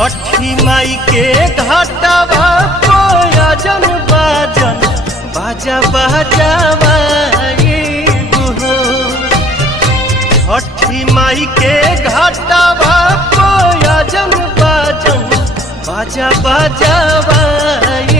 छठी माई के घाटवा कोयजन बाजन बाजा बजावाइबो हो। छठी माई के घाटवा कोयजन बाजन बाजा बजावाइबो।